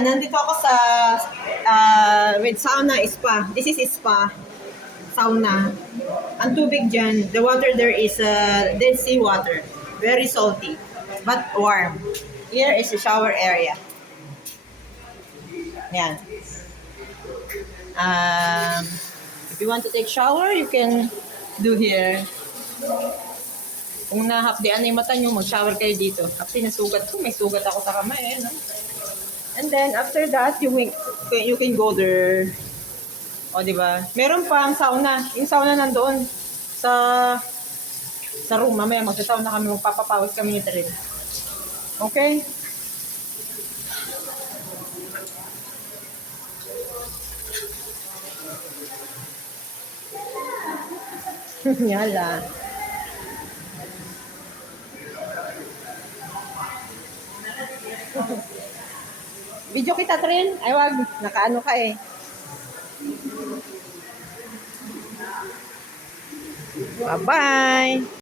Ayan, nandito ako sa with sauna spa. This is spa. Sauna. Ang tubig dyan, the water there is Dead Sea water. Very salty, but warm. Here is the shower area. Ayan. If you want to take shower, you can do here. Kung nahapdian na yung mata nyo, mag-shower kayo dito. Actually, nasugat ko. May sugat ako sa kamay. No? And then, after that, you can go there. O, di ba? Meron pa ang sauna. Yung sauna nandoon sa room. Mamaya magsasauna kami. Magpapapawis kami ni Trin. Okay? Yala. Video kita, Trin. Ay, wag. Nakaano ka eh. Bye-bye.